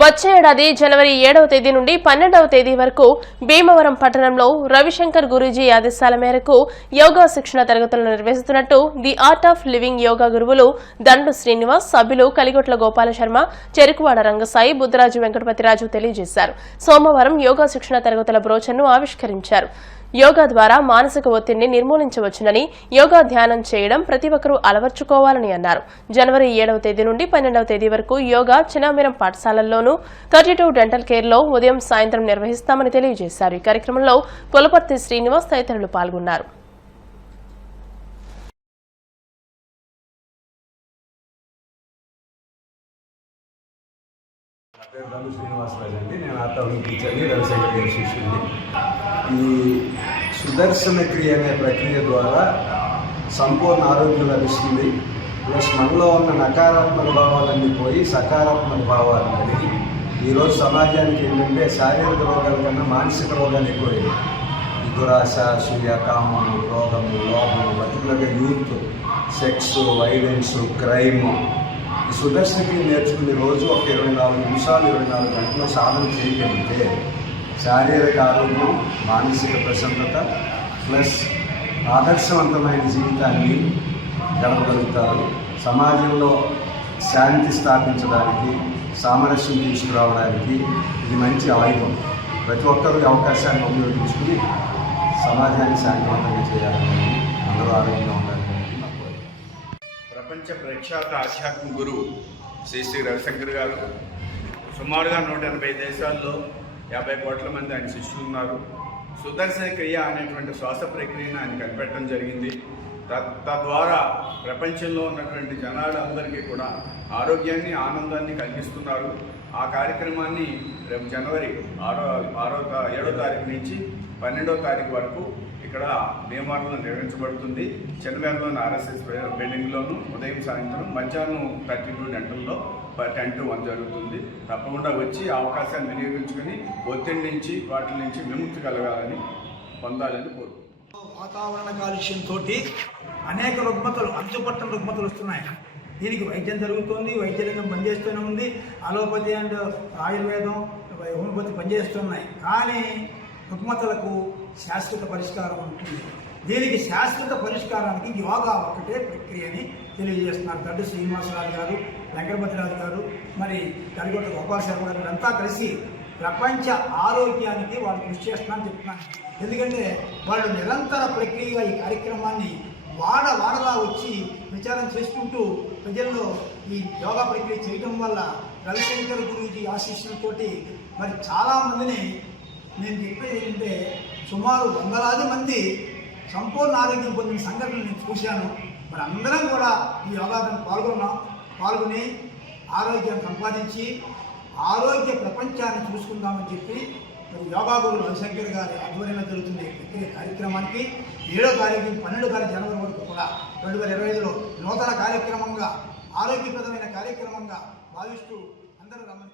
వచ్చే ఏడాది జనవరి 7వ తేదీ నుండి 12వ తేదీ వరకు భీమవరం పట్టణంలో రవిశంకర్ గురూజీ ఆదేశాల మేరకు యోగా శిక్షణ తరగతులను నిర్వహిస్తున్నట్టు the art of living yoga గురువులు దండు శ్రీనివాస్, సభ్యులు కలిగొట్ల గోపాల శర్మ, చెరుకువాడ రంగసాయి, బుద్ధరాజు వెంకటపతిరాజు తెలియజేశారు. సోమవారం యోగా శిక్షణ తరగతుల బ్రోచర్ను ఆవిష్కరించారు. యోగా ద్వారా మానసిక ఒత్తిడిని నిర్మూలించవచ్చునని, యోగా ధ్యానం చేయడం ప్రతి ఒక్కరూ అలవర్చుకోవాలని అన్నారు. జనవరి 7వ తేదీ నుండి 12వ తేదీ వరకు యోగా చిన్నామిరం పాఠశాలల్లోనూ 32 డెంటల్ కేర్లో ఉదయం సాయంత్రం నిర్వహిస్తామని తెలియజేశారు. ఈ కార్యక్రమంలో పులపర్తి శ్రీనివాస్ తదితరులు పాల్గొన్నారు. ఈ సుదర్శన క్రియ అనే ప్రక్రియ ద్వారా సంపూర్ణ ఆరోగ్యం లభిస్తుంది. ప్లస్ మనలో ఉన్న నకారాత్మక భావాలన్నీ పోయి సకారాత్మక భావాలు కలిగి ఈరోజు సమాజానికి ఏంటంటే శారీరక రోగాల కన్నా మానసిక రోగాలు ఎక్కువైంది. దురాశ, అసూయ, కామం, రోగము, లోపం, పర్టికులర్గా యూత్, సెక్స్, వైలెన్స్, క్రైమ్. ఈ సుదర్శన క్రియ నేర్చుకునే రోజు ఒక 24 నిమిషాలు 24 గంటలు సాధన చేయగలిగితే శారీరక ఆరోగ్యం, మానసిక ప్రశాంతత ప్లస్ ఆదర్శవంతమైన జీవితాన్ని గడపగలుగుతారు. సమాజంలో శాంతి స్థాపించడానికి, సామరస్యం తీసుకురావడానికి ఇది మంచి ఆయుధం. ప్రతి ఒక్కరూ అవకాశాన్ని ఉపయోగించుకుని సమాజాన్ని శాంతివంతంగా చేయాలని, అందరూ ఆరోగ్యంగా ఉండాలని. ప్రపంచ ప్రఖ్యాత ఆధ్యాత్మిక గురువు శ్రీ రవిశంకర్ గారు సుమారుగా 180 దేశాల్లో 50 కోట్ల మంది ఆయన శిష్యులు ఉన్నారు. సుదర్శన క్రియ అనేటువంటి శ్వాస ప్రక్రియను ఆయన కనిపెట్టడం జరిగింది. తద్వారా ప్రపంచంలో ఉన్నటువంటి జనాలందరికీ కూడా ఆరోగ్యాన్ని, ఆనందాన్ని కలిగిస్తున్నారు. ఆ కార్యక్రమాన్ని రేపు జనవరి 7వ తారీఖు నుంచి 12వ తారీఖు వరకు ఇక్కడ భీమవరంలో నిర్వహించబడుతుంది. చిన్నమేరలోని RSS బిల్డింగ్లోను ఉదయం సాయంత్రం, మధ్యాహ్నం 32 డెంటల్లో 10 to 1 జరుగుతుంది. తప్పకుండా వచ్చి అవకాశాన్ని వినియోగించుకొని ఒత్తిడి నుంచి వాటి నుంచి విముక్తి కలగాలని, పొందాలని కోరుకుంటున్నాను. వాతావరణ కాలుష్యంతో అనేక రుగ్మతలు, అంచుపట్టని రుగ్మతలు వస్తున్నాయి. దీనికి వైద్యం జరుగుతుంది, వైద్య రంగం పనిచేస్తూనే ఉంది. అలోపతి అండ్ ఆయుర్వేదం, హోమియోపతి పనిచేస్తున్నాయి. కానీ రుగ్మతలకు శాశ్వత పరిష్కారం ఉంటుంది. దీనికి శాశ్వత పరిష్కారానికి యోగా ఒకటే ప్రక్రియని తెలియజేస్తున్నారు. దండు శ్రీనివాసరాజు గారు, వెంకటపతిరాజు గారు, మరి కలిగొట్ల గోపాల శర్మ గారు అంతా కలిసి ప్రపంచ ఆరోగ్యానికి వాళ్ళు కృషి చేస్తున్నారని చెప్తున్నాను. ఎందుకంటే వాళ్ళు నిరంతర ప్రక్రియగా ఈ కార్యక్రమాన్ని వాడలా వచ్చి విచారం చేసుకుంటూ ప్రజల్లో ఈ యోగా ప్రక్రియ చేయడం వల్ల రవిశంకర్ గురూజీ ఆశీస్సులతోటి మరి చాలామందిని, నేను చెప్పేది ఏంటంటే సుమారు 100 మంది సంపూర్ణ ఆరోగ్యం పొందిన సంఘటనలు నేను చూశాను. మరి అందరం కూడా ఈ యోగాను పాల్గొని ఆరోగ్యం సంపాదించి ఆరోగ్య ప్రపంచాన్ని చూసుకుందామని చెప్పి యోగా గురు రవిశంకర్ గారి ఆధ్వర్యంలో జరుగుతుంది ప్రక్రియ కార్యక్రమానికి 7వ తారీఖు 12వ తారీఖు జనవరి వరకు కూడా 2025లో నూతన కార్యక్రమంగా, ఆరోగ్యప్రదమైన కార్యక్రమంగా భావిస్తూ అందరూ రమ్మని